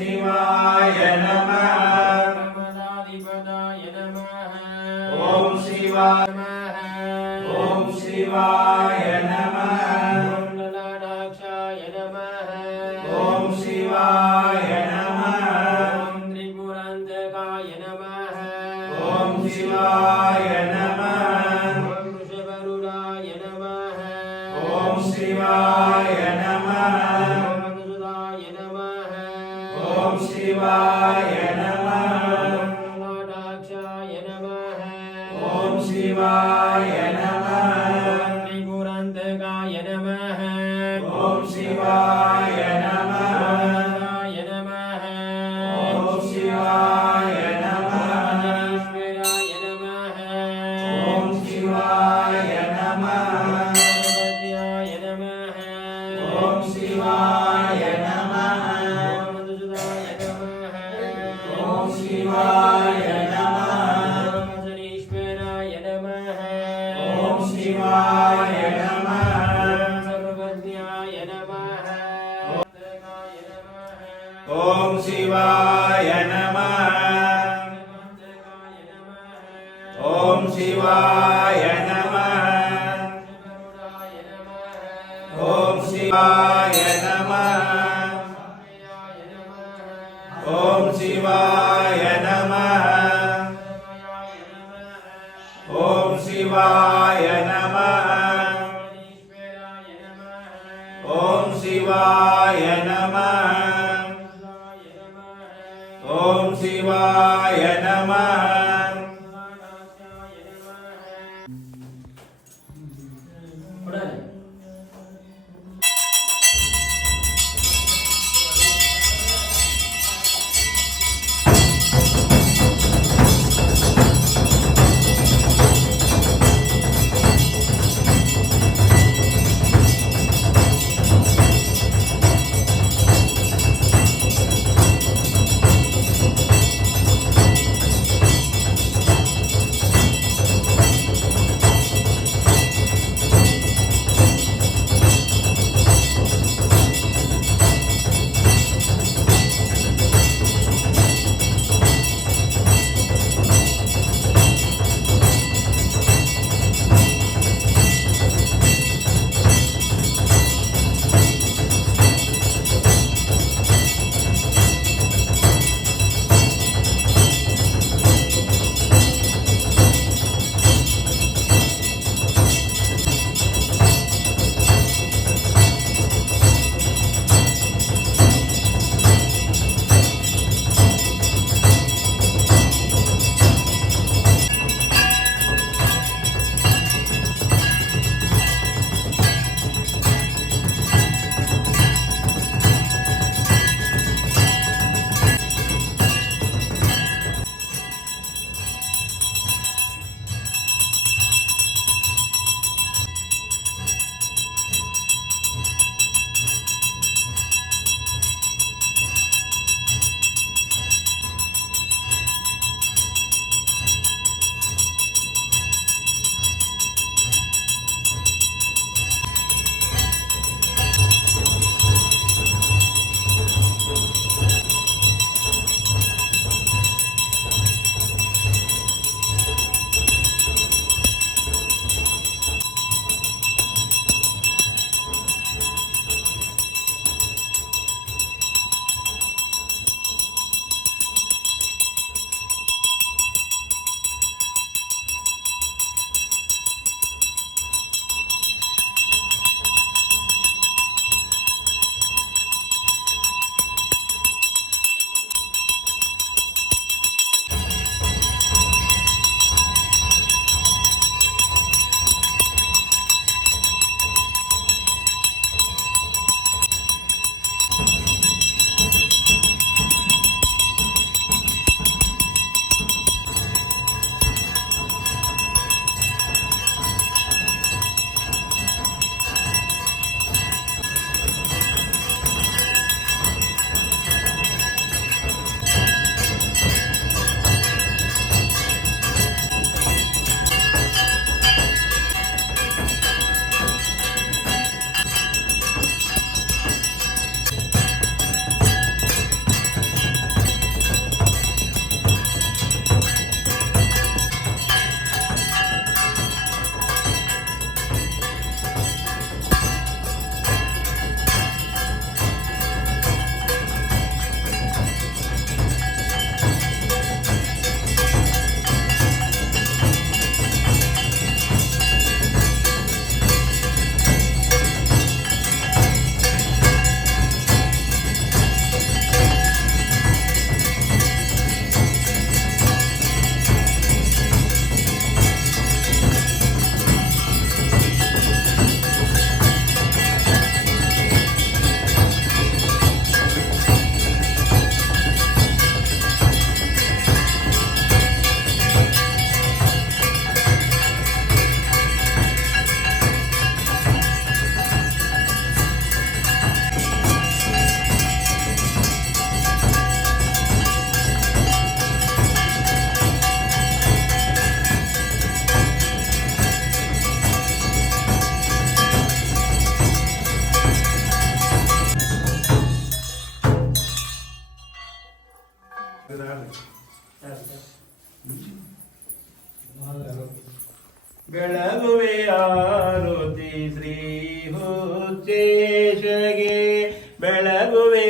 शिवाय नमः गणाधिपदाय नमः ॐ शिवाय नमः ॐ शिवाय Bye. ಹುಚ್ಚೇಶಗೆ ಬೆಳಗುವೆ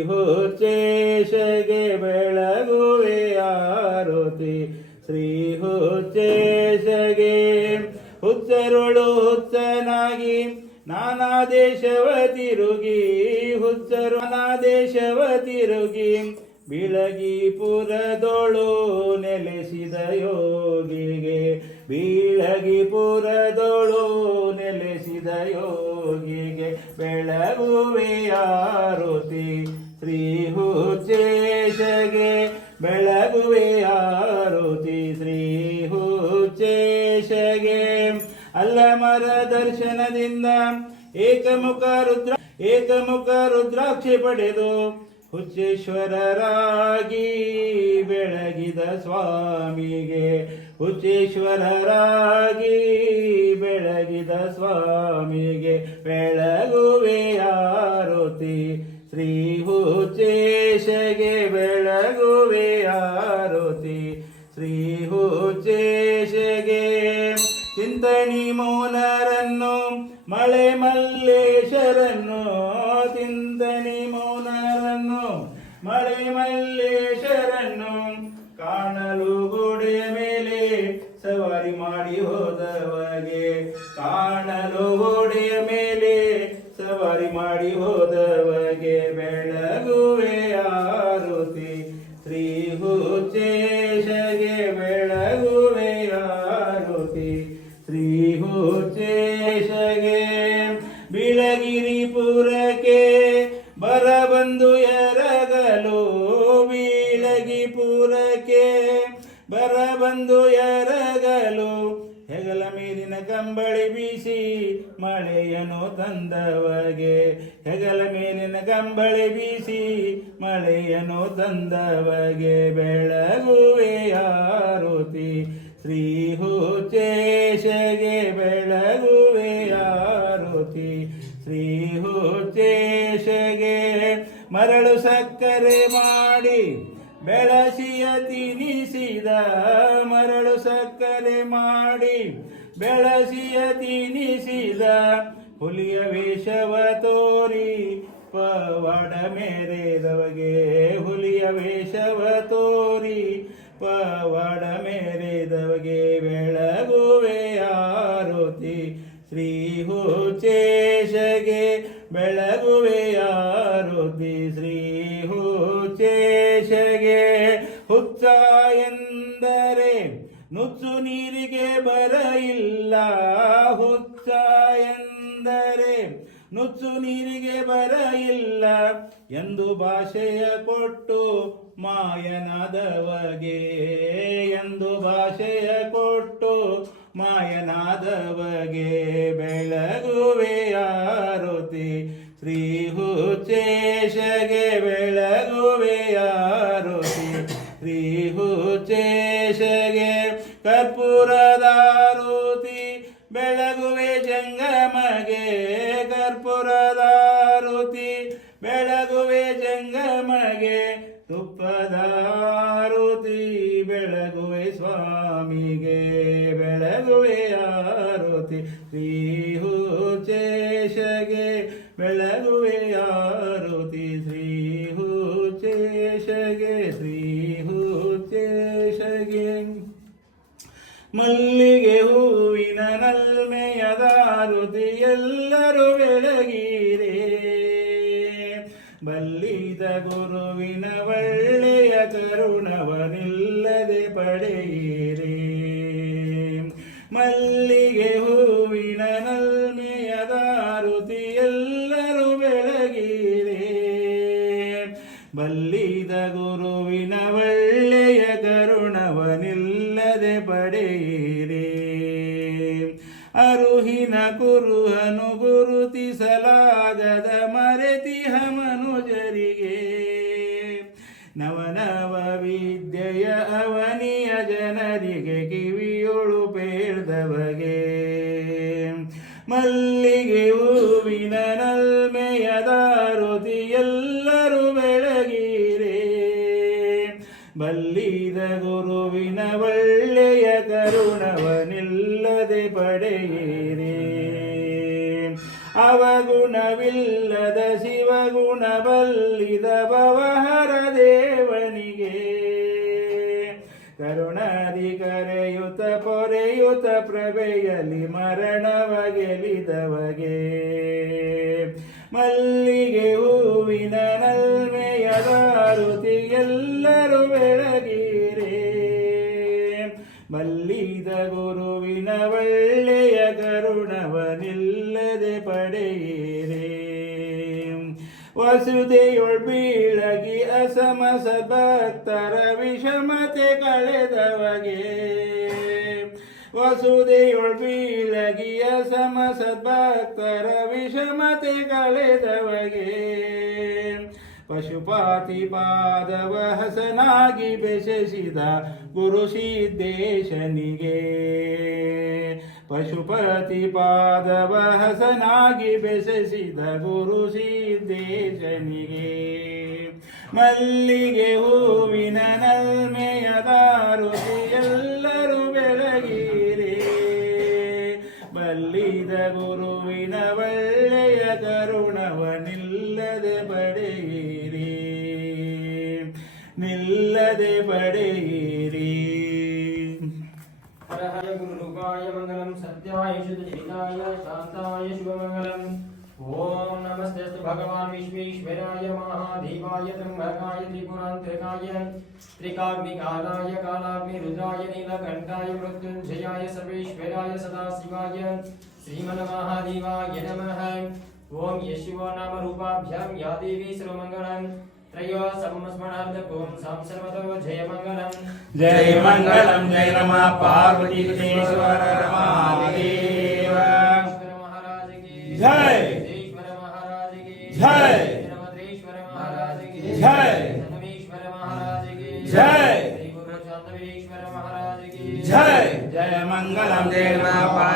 ಹುಚ್ಚೇಶಗೆ ಬೆಳಗುವೆ ಆರುತಿ. ಶ್ರೀ ಹುಚ್ಚೇಶಗೆ ಹುಚ್ಚರುಳು ಹುಚ್ಚನಾಗಿ ನಾನಾ ದೇಶವ ತಿರುಗಿ ಹುಚ್ಚರು ನಾನಾ ದೇಶವ ತಿರುಗಿ ಬಿಳಗಿ ಪುರದೊಳು ನೆಲೆಸಿದ ಯೋಗಿಗೆ. ಬೀಳಗಿ ಪುರದೊಳು ನೆಲೆಸಿದ ಯೋಗಿಗೆ ಬೆಳಗುವೆ ಆರುತಿ ಶ್ರೀ ಹುಚ್ಚೇಶಗೆ ಬೆಳಗುವೆ ಆರುತಿ ಶ್ರೀ ಹುಚ್ಚೇಶಗೆ ಅಲ್ಲ ಮರ ದರ್ಶನದಿಂದ ಏಕಮುಖ ರುದ್ರ ಏಕಮುಖ ರುದ್ರಾಕ್ಷಿ ಪಡೆದು ಹುಚ್ಚೇಶ್ವರರಾಗಿ ಬೆಳಗಿದ ಸ್ವಾಮಿಗೆ, ಹುಚ್ಚೇಶ್ವರರಾಗಿ ಬೆಳಗಿದ ಸ್ವಾಮಿಗೆ ಬೆಳಗುವೆ ಆರುತಿ. ಶ್ರೀ ಹುಚ್ಚೇಶಗೆ ಬೆಳಗುವೆ ಆರುತಿ. ಶ್ರೀ ಹುಚ್ಚೇಶಗೆ ಚಿಂತನಿ ಮೌನರನ್ನು, ಮಳೆ ಮಲ್ಲೇಶರನ್ನು ಮಲ್ಲೇಶರನ್ನು ಕಾಣಲು ಗೋಡೆಯ ಮೇಲೆ ಸವಾರಿ ಮಾಡಿ ಹೋದವಗೆ ಕಾಣಲು ಗೋಡೆಯ ಮೇಲೆ ಸವಾರಿ ಮಾಡಿ ಹೋದವಗೆ ಬೆಳಗುವೆ ಬಂದು ಎರಗಲು ಹೆಗಲ ಮೇಲಿನ ಕಂಬಳಿ ಬೀಸಿ ಮಳೆಯನು ತಂದವಗೆ. ಹೆಗಲ ಮೇಲಿನ ಕಂಬಳಿ ಬೀಸಿ ಮಳೆಯನು ತಂದವಗೆ. ಬೆಳಗುವೆ ಆರುತಿ ಶ್ರೀ ಹುಚೇಶಗೆ ಬೆಳಗುವೆ ಆರುತಿ ಶ್ರೀ ಹುಚೇಶಗೆ ಮರಳು ಸಕ್ಕರೆ ಮಾಡಿ ಬೆಳಸಿಯ ತಿನಿಸಿದ ಮರಳು ಸಕ್ಕರೆ ಮಾಡಿ ಬೆಳಸಿಯ ತಿನಿಸಿದ ಹುಲಿಯ ವೇಷವ ತೋರಿ, ಪವಾಡ ಮೇರೆದವಗೆ ಹುಲಿಯ ವೇಷವ ತೋರಿ, ಪವಾಡ ಮೇರೆದವಗೆ ಬೆಳಗುವೆ ಆರುತಿ, ಶ್ರೀ ಹುಚೇಶಗೆ ಬೆಳಗುವೆ ಆರುತಿ, ಶ್ರೀ ಹುಚ್ಚೇಶಗೆ ಹುಚ್ಚ ಎಂದರೆ ನುಚ್ಚು ನೀರಿಗೆ ಬರ ಇಲ್ಲ ಹುಚ್ಚ ಎಂದರೆ ನುಚ್ಚು ನೀರಿಗೆ ಬರ ಇಲ್ಲ ಎಂದು ಭಾಷೆಯ ಕೊಟ್ಟು ಮಾಯನಾದವಗೆ. ಎಂದು ಭಾಷೆಯ ಕೊಟ್ಟು ಮಾಯನಾದವಗೆ. ಬೆಳಗುವೆ ಆರುತಿ ಶ್ರೀ ಹುಚ್ಚೇಶಗೆ ಹುಚ್ಚೇಶಗೆ ಬೆಳಗುವೆ ಕಿವಿಯೊಳು ಬೇಡ್ದವಗೆ. ಮಲ್ಲಿಗೆ ಹೂವಿನ ಕರುಣಾದಿ ಕರೆಯುತ ಪೊರೆಯುತ ಪ್ರಭೆಯಲಿ ಮರಣವ ಗೆಲಿದವಗೆ ಮಲ್ಲಿಗೆ ವಸುದೆಯೊಳ್ ಬೀಳಗಿ ಅಸಮಸ ಭಕ್ತರ ವಿಷಮತೆ ಕಳೆದವಗೆ. ವಸುದೆಯೊಳ್ ಬೀಳಗಿ ಅಸಮಸ ಭಕ್ತರ ವಿಷಮತೆ ಕಳೆದವಗೆ. ಪಶುಪಾತಿ ಪಾದವ ಹಸನಾಗಿ ಬೆಸೆಸಿದ ಗುರು ಸಿದ್ದೇಶನಿಗೆ. ಪಶುಪತಿ ಪಾದವ ಹಸನಾಗಿ ಬೆಸೆಸಿದ ಗುರು ಸಿದ್ದೇಶನಿಗೆ. ಮಲ್ಲಿಗೆ ಹೂವಿನ ನಲ್ಮೆಯ ದಾರುತಿ ಎಲ್ಲರೂ ಬೆಳಗಿರೆ. ಬಲ್ಲಿದ ಗುರುವಿನ ಒಳ್ಳೆಯ ಕರುಣವನಿಲ್ಲದೆ ಪಡೆಯಿರಿ. ನಿಲ್ಲದೆ ಪಡೆಯಿರಿ. शान्ताय शुभमङ्गलम् ॐ नमस्तेऽस्तु भगवान् विश्वेश्वराय महादेवाय त्र्यम्बकाय त्रिपुरान्तकाय त्रिकाग्निकालाय कालाग्निरुद्राय, नीलकण्ठाय, मृत्युञ्जयाय, सर्वेश्वराय सदाशिवाय नमः। ॐ यशिवो नाम रूपाभ्यां, या देवी सर्वमङ्गलम्। जय मंगलम जय रमा पार्वती Vandena Pai.